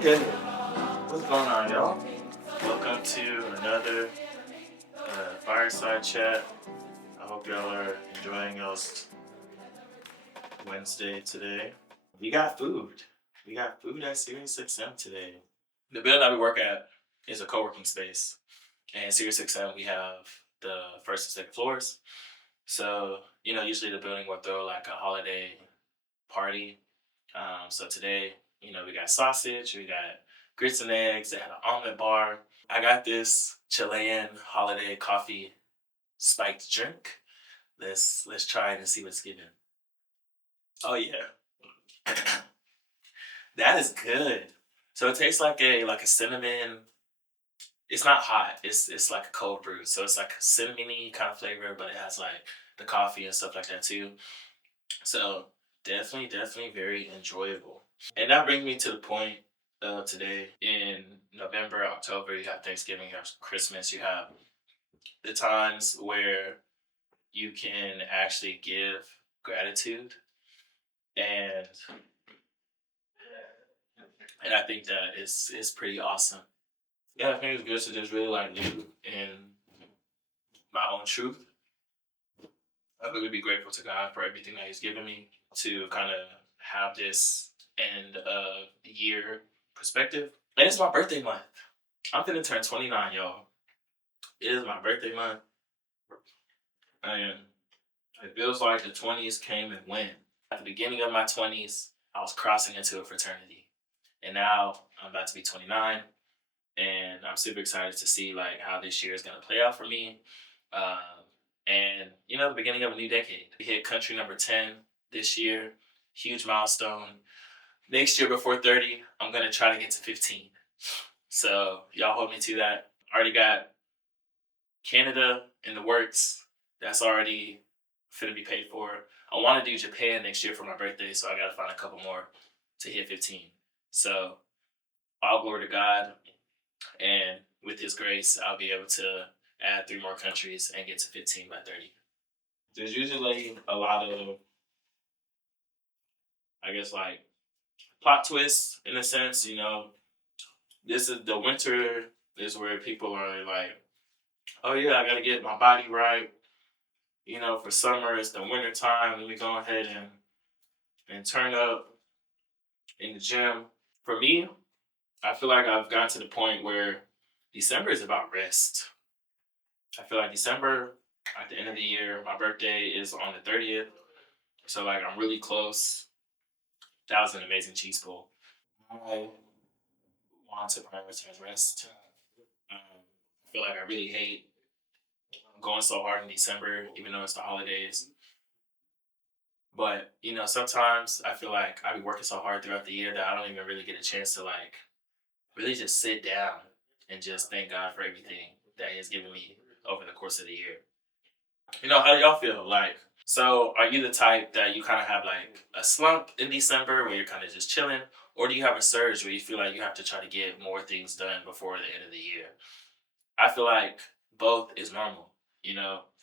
Okay, what's going on, y'all? Welcome to another Fireside Chat. I hope y'all are enjoying y'all's Wednesday today. We got food. We got food at SiriusXM today. The building that we work at is a co-working space, and SiriusXM we have the first and second floors. So usually the building will throw like a holiday party. So today, we got sausage, we got grits and eggs. They had an omelet bar. I got this Chilean holiday coffee spiked drink. Let's try it and see what's given. Oh yeah, that is good. So it tastes like a cinnamon. It's not hot. It's like a cold brew. So it's like a cinnamony kind of flavor, but it has like the coffee and stuff like that too. So definitely very enjoyable. And that brings me to the point of today. In November, October, you have Thanksgiving, you have Christmas, you have the times where you can actually give gratitude, and I think that is pretty awesome. Yeah, I think it's good to just really like live in my own truth. I really be grateful to God for everything that He's given me to kind of have this end of the year perspective. And it's my birthday month. I'm gonna turn 29, y'all. It is my birthday month, and it feels like the 20s came and went. At the beginning of my 20s, I was crossing into a fraternity. And now I'm about to be 29, and I'm super excited to see like how this year is gonna play out for me. And the beginning of a new decade. We hit country number 10 this year, huge milestone. Next year before 30, I'm gonna try to get to 15. So y'all hold me to that. Already got Canada in the works. That's already finna be paid for. I want to do Japan next year for my birthday, so I got to find a couple more to hit 15. So all glory to God, and with His grace, I'll be able to add 3 more countries and get to 15 by 30. There's usually a lot of, I guess, like plot twists in a sense. This is the winter is where people are like, oh yeah, I got to get my body right. For summer, it's the winter time, and we go ahead and turn up in the gym. For me, I feel like I've gotten to the point where December is about rest. I feel like December, at the end of the year, my birthday is on the 30th. So, like, I'm really close. That was an amazing cheese pull. I want to prioritize rest. I feel like I really hate going so hard in December, even though it's the holidays. But, sometimes I feel like I be working so hard throughout the year that I don't even really get a chance to, like, really just sit down and just thank God for everything that He has given me over the course of the year. How do y'all feel? Like, so are you the type that you kind of have like a slump in December where you're kind of just chilling? Or do you have a surge where you feel like you have to try to get more things done before the end of the year? I feel like both is normal.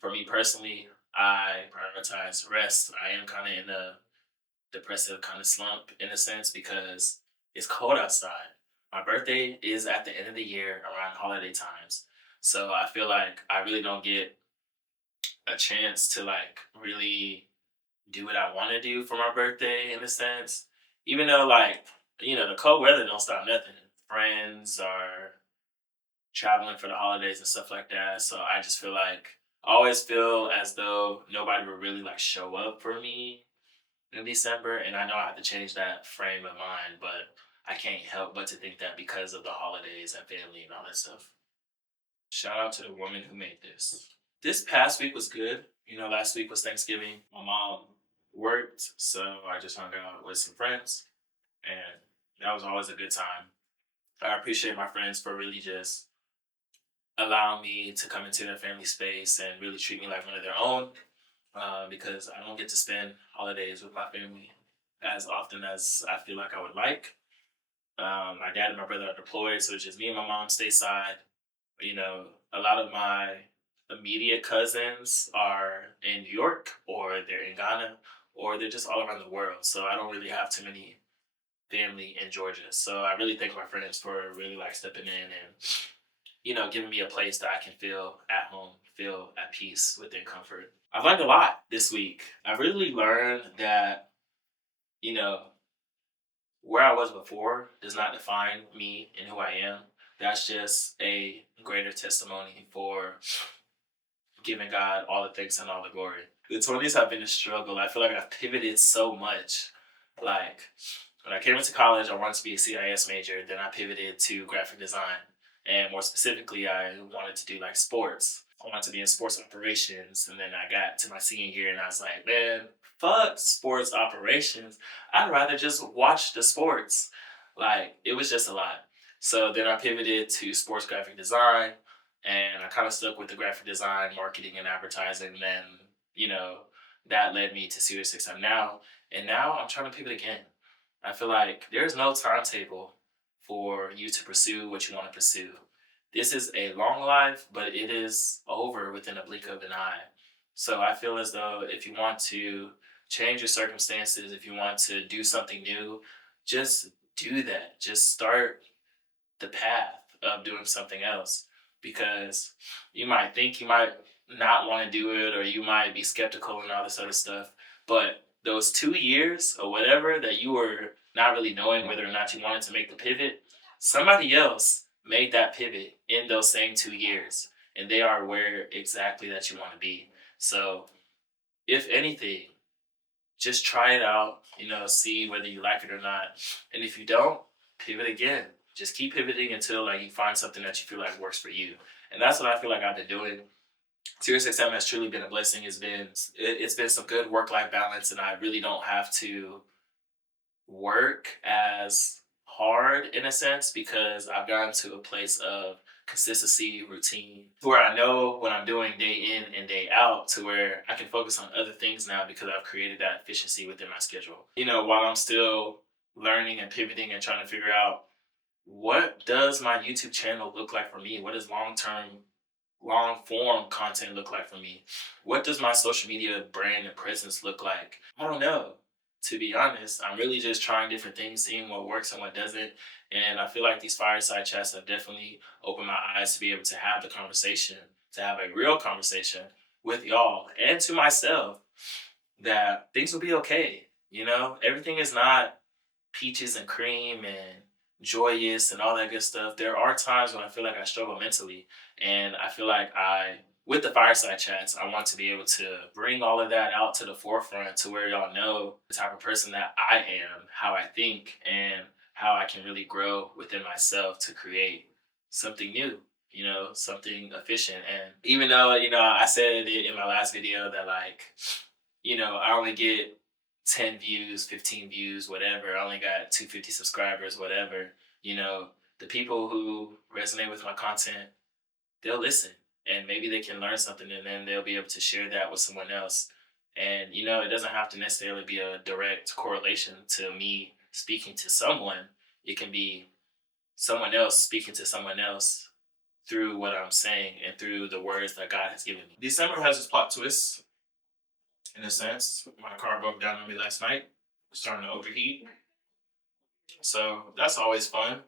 For me personally, I prioritize rest. I am kind of in a depressive kind of slump in a sense because it's cold outside. My birthday is at the end of the year around holiday times. So I feel like I really don't get a chance to like really do what I want to do for my birthday in a sense. Even though like, the cold weather don't stop nothing. Friends are traveling for the holidays and stuff like that. So I just feel like I always feel as though nobody would really like show up for me in December, and I know I have to change that frame of mind, but I can't help but to think that because of the holidays and family and all that stuff. Shout out to the woman who made this. This past week was good. Last week was Thanksgiving. My mom worked, so I just hung out with some friends, and that was always a good time. I appreciate my friends for really just allowing me to come into their family space and really treat me like one of their own. Because I don't get to spend holidays with my family as often as I feel like I would like. My dad and my brother are deployed, so it's just me and my mom stateside. A lot of my immediate cousins are in New York, or they're in Ghana, or they're just all around the world. So I don't really have too many family in Georgia. So I really thank my friends for really like stepping in and giving me a place that I can feel at home, feel at peace within comfort. I've learned a lot this week. I've really learned that you know where I was before does not define me and who I am. That's just a greater testimony for giving God all the thanks and all the glory. The 20s have been a struggle. I feel like I've pivoted so much. Like when I came into college, I wanted to be a CIS major. Then I pivoted to graphic design. And more specifically, I wanted to do like sports. I wanted to be in sports operations. And then I got to my senior year and I was like, man, fuck sports operations. I'd rather just watch the sports. Like it was just a lot. So then I pivoted to sports graphic design and I kind of stuck with the graphic design, marketing, and advertising. Then, you know, that led me to Serious XM now. And now I'm trying to pivot again. I feel like there's no timetable for you to pursue what you want to pursue. This is a long life, but it is over within a blink of an eye. So I feel as though if you want to change your circumstances, if you want to do something new, just do that. Just start the path of doing something else because you might think you might not want to do it or you might be skeptical and all this other stuff. But those 2 years or whatever that you were not really knowing whether or not you wanted to make the pivot, somebody else made that pivot in those same 2 years and they are where exactly that you want to be. So, if anything, just try it out, see whether you like it or not. And if you don't, pivot again. Just keep pivoting until like you find something that you feel like works for you. And that's what I feel like I've been doing. SiriusXM has truly been a blessing. It's been some good work life balance, and I really don't have to work as hard in a sense because I've gotten to a place of consistency, routine, where I know what I'm doing day in and day out to where I can focus on other things now because I've created that efficiency within my schedule. While I'm still learning and pivoting and trying to figure out what does my YouTube channel look like for me? What does long form content look like for me? What does my social media brand and presence look like? I don't know. To be honest, I'm really just trying different things, seeing what works and what doesn't. And I feel like these fireside chats have definitely opened my eyes to be able to have the conversation, to have a real conversation with y'all and to myself that things will be okay. Everything is not peaches and cream and joyous and all that good stuff. There are times when I feel like I struggle mentally. And I feel like with the fireside chats, I want to be able to bring all of that out to the forefront to where y'all know the type of person that I am, how I think, and how I can really grow within myself to create something new, something efficient. And even though, I said it in my last video that like, I only get 10 views, 15 views, whatever. I only got 250 subscribers, whatever. The people who resonate with my content, they'll listen and maybe they can learn something and then they'll be able to share that with someone else. And, it doesn't have to necessarily be a direct correlation to me speaking to someone. It can be someone else speaking to someone else through what I'm saying and through the words that God has given me. December has its plot twists. In a sense, my car broke down on me last night, starting to overheat. So that's always fun.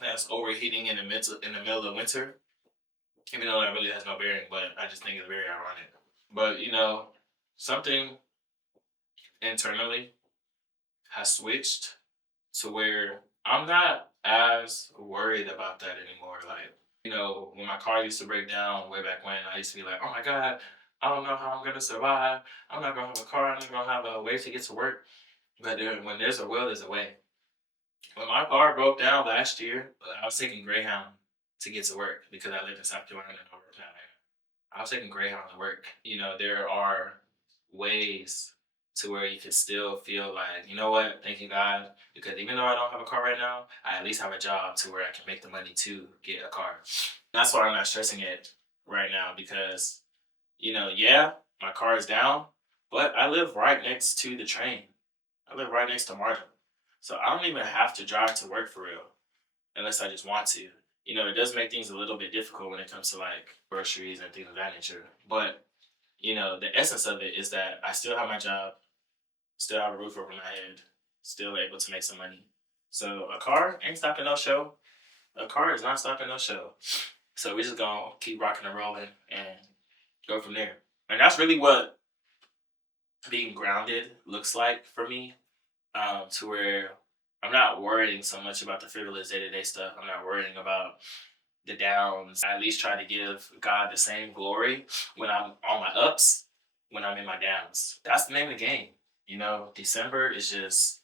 That's overheating in the middle of winter, even though that really has no bearing. But I just think it's very ironic. But something internally has switched to where I'm not as worried about that anymore. Like when my car used to break down way back when, I used to be like, oh my God, I don't know how I'm gonna survive. I'm not gonna have a car. I'm not gonna have a way to get to work. But when there's a will, there's a way. When my car broke down last year, I was taking Greyhound to get to work because I live in South Carolina and I work in Atlanta. I was taking Greyhound to work. There are ways to where you can still feel like, you know what, thank you God, because even though I don't have a car right now, I at least have a job to where I can make the money to get a car. That's why I'm not stressing it right now because, yeah, my car is down, but I live right next to the train. I live right next to Martin. So I don't even have to drive to work for real unless I just want to. It does make things a little bit difficult when it comes to like groceries and things of that nature. But, the essence of it is that I still have my job, still have a roof over my head, still able to make some money. So a car ain't stopping no show. A car is not stopping no show. So we just gonna keep rocking and rolling and go from there. And that's really what being grounded looks like for me. To where I'm not worrying so much about the frivolous day to day stuff. I'm not worrying about the downs. I at least try to give God the same glory when I'm on my ups, when I'm in my downs. That's the name of the game. You know, December is just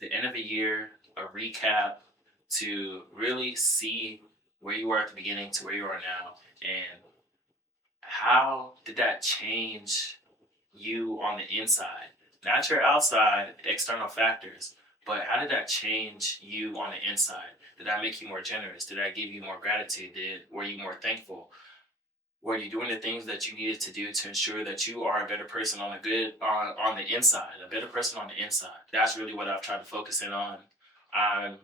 the end of the year, a recap to really see where you were at the beginning to where you are now. And how did that change you on the inside? Not your outside external factors, but how did that change you on the inside? Did that make you more generous? Did that give you more gratitude? Were you more thankful? Were you doing the things that you needed to do to ensure that you are a better person on the on the inside, a better person on the inside? That's really what I've tried to focus in on. I'm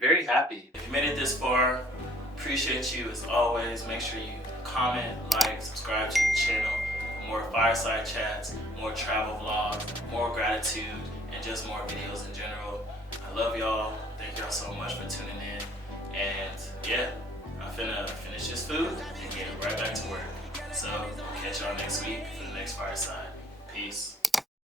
very happy. If you made it this far, appreciate you as always. Make sure you comment, like, subscribe to the channel for more fireside chats, more travel vlogs, more gratitude, and just more videos in general. I love y'all. Thank y'all so much for tuning in.